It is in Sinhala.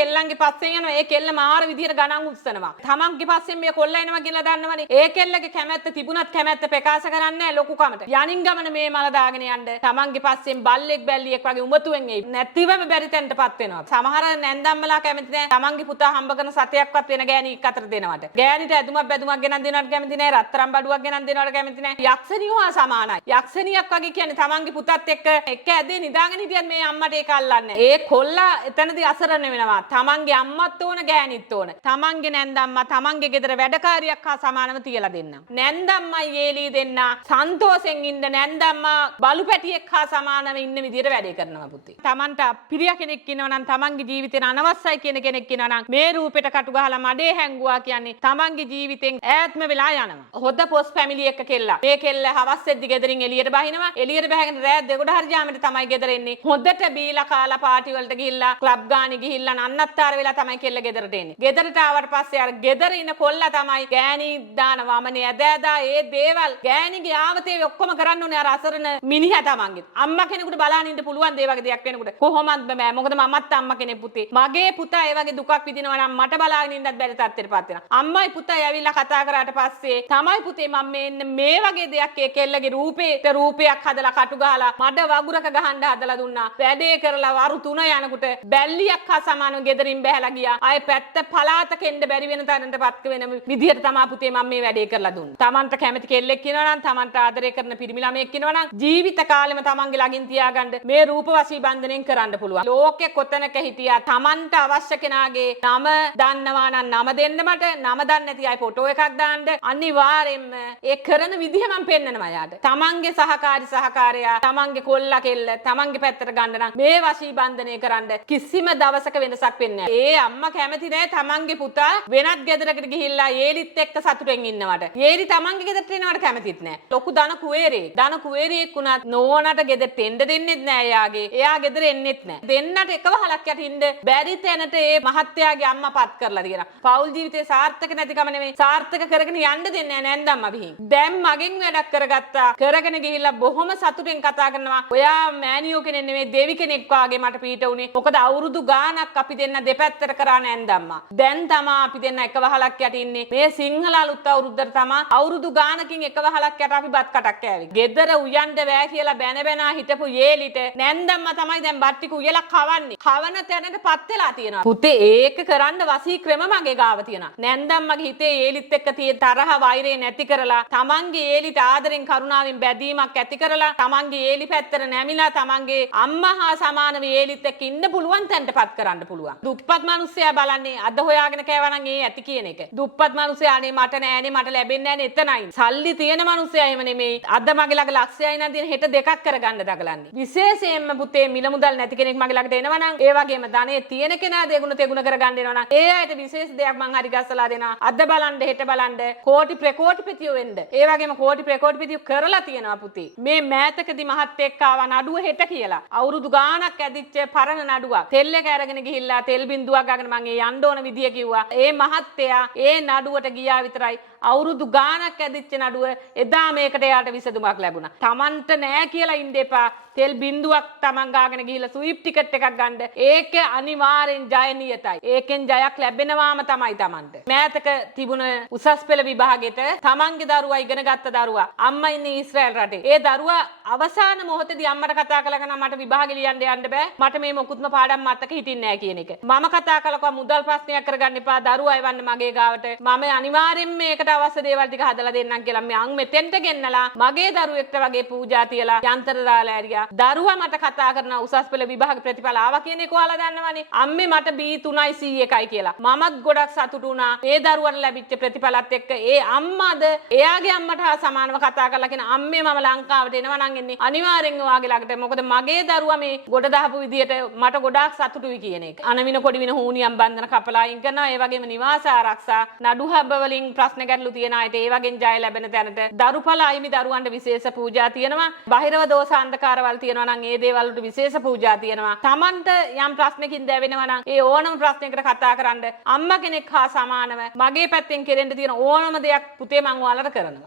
කෙල්ලන්ගේ පස්සෙන් යනවා. ඒ කෙල්ල මාර විදියට ගණන් උස්සනවා. තමන්ගේ පස්සෙන් මේ කොල්ල එනවා කියලා දන්නවනේ. ඒ කෙල්ලගේ කැමැත්ත තිබුණත් කැමැත්ත ප්‍රකාශ කරන්නේ නැහැ ලොකුකමට. යනින් ගමන මේ මල දාගෙන යන්න තමන්ගේ පස්සෙන් බල්ලෙක් බැල්ලියෙක් වගේ උමතුවෙන් එයි. නැතිවම බැරි තැනටපත් වෙනවා. සමහර නැන්දම්මලා කැමති නැහැ තමන්ගේ පුතා හම්බ කරන සතයක්වත් වෙන ගෑණියෙක් අතර දෙනවට. ගෑණිට ඇදුමක් බැදුමක් ගෙනන් දෙනවට කැමති නැහැ. රත්තරන් බඩුවක් ගෙනන් දෙනවට කැමති නැහැ. යක්ෂණියෝ හා සමානයි. යක්ෂණියක් වගේ කියන්නේ තමන්ගේ පුතත් එක්ක එක ඇදේ නිදාගෙන හිටියත් මේ අම්මට ඒක අල්ලන්නේ. ඒ කොල්ලා එතනදී අසරණ වෙනවා. තමන්ගේ අම්මත් ඕන ගෑණිත් ඕන. තමන්ගේ නැන්දම්මා තමන්ගේ ගෙදර වැඩකාරියක් හා සමානව තියලා දෙන්න. නැන්දම්මයි ඒලී දෙන්න සන්තෝෂෙන් ඉන්න නැන්දම්මා බලු පැටියෙක් හා සමානව ඉන්න විදියට වැඩේ කරනවා පුතේ. තමන්ට පිරිය කෙනෙක් ඉන්නවා නම් තමන්ගේ ජීවිතේට අනවශ්‍යයි කියන කෙනෙක් ඉන්නවා නම් මේ රූපෙට කටු ගහලා මඩේ හැංගුවා කියන්නේ තමන්ගේ ජීවිතෙන් ඈත්ම වෙලා යනවා. හොද පොස් ෆැමිලි එක කෙල්ලා. මේ කෙල්ල හවස් වෙද්දි ගෙදරින් එළියට බහිනවා. එළියට බහගෙන රෑ දෙගොඩ හරි ජාමෙට තමයි ගෙදර එන්නේ. හොදට බීලා කාලා පාටි වලට ගිහිල්ලා ක්ලබ් ගානි ගිහිල්ලා නන්නත්තර වෙලා තමයි කෙල්ල ගෙදරට එන්නේ. ගෙදරට ආවට පස්සේ අර ගෙදර ඉන්න කොල්ලා තමයි ගෑණි දානවා මනේ ඇදෑදා ඒ දේවල් ගෑණිගේ ආවතේ ඔක්කොම කරන්න ඕනේ අර අසරණ මිනිහා තමන්ගේ. අම්මා කෙනෙකුට බලන්න ඉන්න පුළුවන් දේ වගේ දෙයක් වෙනකොට කොහොමද බෑ. මොකද මමත් අම්මා කෙනෙක් පුතේ. මගේ පුතා ඒ වගේ දුකක් විඳිනවා නම් මට බලාගෙන ඉන්නත් බැරි තත්ත්වෙටපත් වෙනවා. අම්මයි පුතයි ඇවිල්ලා කතා කරාට පස්සේ තමයි පුතේ මම මේ වගේ දෙයක් ඒ කෙල්ලගේ රූපයක් හදලා කටු ගහලා මඩ වගුරක ගහන්න හදලා දුන්නා. වැඩේ කරලා වරු 3 යනකොට බැල්ලියක් හා සමානව ගෙදරින් බැහැලා ගියා. ආයේ පැත්ත පලාතක එන්න බැරි වෙන තරමටපත් වෙන විදිහට තමයි පුතේ මම මේ වැඩේ කරලා දුන්නේ. Tamanට කැමති කෙල්ලෙක් ඉන්නවා නම් Tamanට ආදරය කරන පිරිමි ළමයෙක් ඉන්නවා නම් ජීවිත කාලෙම Tamanගේ ළඟින් තියාගන්න මේ රූපවශී බන්ධනෙන් කරන්න පුළුවන්. ලෝකෙ කොතනක හිටියා Tamanට අවශ්‍ය කෙනාගේ නම දන්නවා නම් නම දෙන්න මට. නම දන්නේ නැති අය ෆොටෝ එකක් දාන්න. අනිවාර්යෙන්ම ඒ කරන විදිහ මම පෙන්නනවා යාට. Tamanගේ සහකාරයා Tamanගේ කොල්ලා කෙල්ල Tamanගේ පැත්තට ගන්න නම් මේ වශී බන්ධනය කරන්න කිසිම දවසක වෙනසක් වෙන්නේ නැහැ. ඒ අම්මා කැමති නැහැ Tamanගේ පුතා වෙනත් ගෙදරකට ගිහිල්ලා ඒලිත් එක්ක සතුටෙන් ඉන්නවට. ඒලි Tamanගේ ගෙදරට එනවට කැමතිත් නැහැ. ලොකු දන කුවේරියෙක් වුණත් නෝනට ගෙදරට එන්න දෙන්නෙත් නැහැ එයාගේ. එයා ගෙදර එන්නෙත් නැහැ. දෙන්නට එක වහලක් යටින්ද බැරි තැනට ඒ මහත්තයාගේ අම්මා පත් කරලා තියෙනවා. පෞල් ජීවිතේ සාර්ථක නැතිකම නෙමෙයි සාර්ථක කරගෙන යන්න දෙන්නේ නැහැ නැන්දම්මා බිහින්. දැන් මගෙන් වැඩක් කරගත්තා. කරගෙන ගිහිල්ලා බොහොම සතුටෙන් කතා කරනවා. ඔයා මෑනියෝ කෙනෙක් නෙමෙයි දෙවි කෙනෙක් වාගේ මට පීට උනේ. මොකද අවුරුදු ගාණක් අපි දෙන්න දෙපැත්තට කරා නැන්දම්මා. දැන් තමා අපි දෙන්න එක වහලක් යට ඉන්නේ. මේ සිංහල අලුත් අවුරුද්දට තමා අවුරුදු ගාණකින් එක වහලක් යට අපි බත් කටක් කෑවි. ගෙදර උයන්ඩ බෑ කියලා බැන හිටපු යේලිට නැන්දම්මා තමයි දැන් බත් ටික උයලා කවන්නේ. කවන තැනටපත් වෙලා තියෙනවා. පුතේ ඒක කරන්න වසී ක්‍රම මගේ ගාව තියෙනවා. නැන්දම්මගේ හිතේ යේලිත් එක්ක තියෙන තරහ වෛරය නැති කරලා තමන්ගේ යේලිට ආදරෙන් කරුණාවෙන් බැඳීමක් ඇති කරලා තමන්ගේ යේලි පැත්තට නැමිලා තමන්ගේ අම්මා හා සමානව යේලිත් එක්ක ඉන්න පුළුවන් තැනටපත් කරන්න පුළුවන්. දුප්පත් මිනිස්සයා බලන්නේ අද හොයාගෙන කෑවා නම් ඒ ඇති කියන එක. දුප්පත් මිනිස්සයා අනේ මට නෑනේ මට ලැබෙන්නේ නෑනේ එතනයි. සල්ලි තියෙන මිනිස්සයා එහෙම නෙමෙයි. අද මගේ ළඟ ලක්ෂයයි නම් දින හෙට දෙකක් කරගන්න දගලන්නේ. විශේෂයෙන්ම පුතේ මිල මුදල් නැති කෙනෙක් මගේ ළඟට එනවා නම් ඒ වගේම ධනෙ තියෙන කෙනා දෙගුණ තෙගුණ කරගන්න එනවා නම් ඒ අයට විශේෂ දෙයක් මං හරි ගස්සලා දෙනවා. අද බලන්න හෙට බලන්න කෝටි ප්‍රකෝටිපතියෝ වෙන්න. ඒ වගේම කෝටි ප්‍රකෝටිපතියෝ කරලා තියෙනවා පුතේ. මේ මෑතකදී මහත්තයෙක් ආවා නඩුව හෙට කියලා. අවුරුදු ගාණක් ඇදිච්ච පරණ නඩුවක්. තෙල් එක අරගෙන ගිහිල්ලා තෙල් බින්දුවක් ගන්න මං ඒ යන්න ඕන විදිය කිව්වා. ඒ මහත්තයා ඒ නඩුවට ගියා විතරයි. අවුරුදු ගාණක් ඇදිච්ච නඩුව එදා මේකට යාට විසඳුමක් ලැබුණා. Tamanට නෑ කියලා ඉන්න එපා. තෙල් බින්දුවක් Taman ගාගෙන ගිහිල්ලා ස්වීප් ටිකට් එකක් ගන්න. ඒක අනිවාර්යෙන් ජය නියතයි. ඒකෙන් ජයක් ලැබෙනවාම තමයි Tamanට. මෑතක තිබුණ උසස් පෙළ විභාගෙට Tamanගේ දරුවා ඉගෙන ගත්ත දරුවා අම්මා ඉන්නේ ඊශ්‍රායල් රටේ. ඒ දරුවා අවසාන මොහොතේදී අම්මට කතා කළා කන මට විභාගෙ ලියන්න යන්න බෑ. මට මේ මොකුත්ම පාඩම් මතක හිටින්නේ නෑ කියන එක. මම කතා කළා මුදල් ප්‍රශ්නයක් කරගන්න එපා. දරුවා එවන්න මගේ ගාවට. මම අනිවාර්යෙන් මේකට අවශ්‍ය දේවල් ටික හදලා දෙන්නම් කියලා මම මෙතෙන්ට ගෙන්නලා මගේ දරුවෙක්ට වගේ පූජා තියලා යන්ත්‍ර දාලා ඇරියා. දරුවා මට කතා කරන උසස් පෙළ විභාග ප්‍රතිඵල ආවා කියන එක ඔයාලා දන්නවනේ. අම්මේ මට B3යි C1යි කියලා. මමත් ගොඩක් සතුටු වුණා. ඒ දරුවන්ට ලැබිච්ච ප්‍රතිඵලත් එක්ක ඒ අම්මාද එයාගේ අම්මට හා සමානව කතා කරලා කියන අම්මේ මම ලංකාවට එනවා නම් එන්නේ අනිවාර්යෙන් ඔයාගේ ළඟට. මොකද මගේ දරුවා මේ ගොඩ දාපු විදියට මට ගොඩාක් සතුටුයි කියන එක. අනවින කොඩි වින හූනියම් බන්ධන කපලා අයින් කරනවා. ඒ වගේම නිවාස ආරක්ෂා නඩු හබ වලින් ප්‍රශ්න ගැටලු තියෙන අයට ඒ වගේ ජය ලැබෙන තැනට දරුඵල අයිමි දරුවන්ට විශේෂ පූජා තියෙනවා. බාහිරව දෝෂ අන්ධකාරවල තියෙනවා නම් ඒ දේවල් වලට විශේෂ පූජා තියෙනවා. Tamanට යම් ප්‍රශ්නකින් දැවෙනවා නම් ඒ ඕනම ප්‍රශ්නයකට කතා කරන්න අම්මා කෙනෙක් හා සමානව මගේ පැත්තෙන් කෙරෙන්න තියෙන ඕනම දෙයක් පුතේ මම ඔයාලට කරනවා.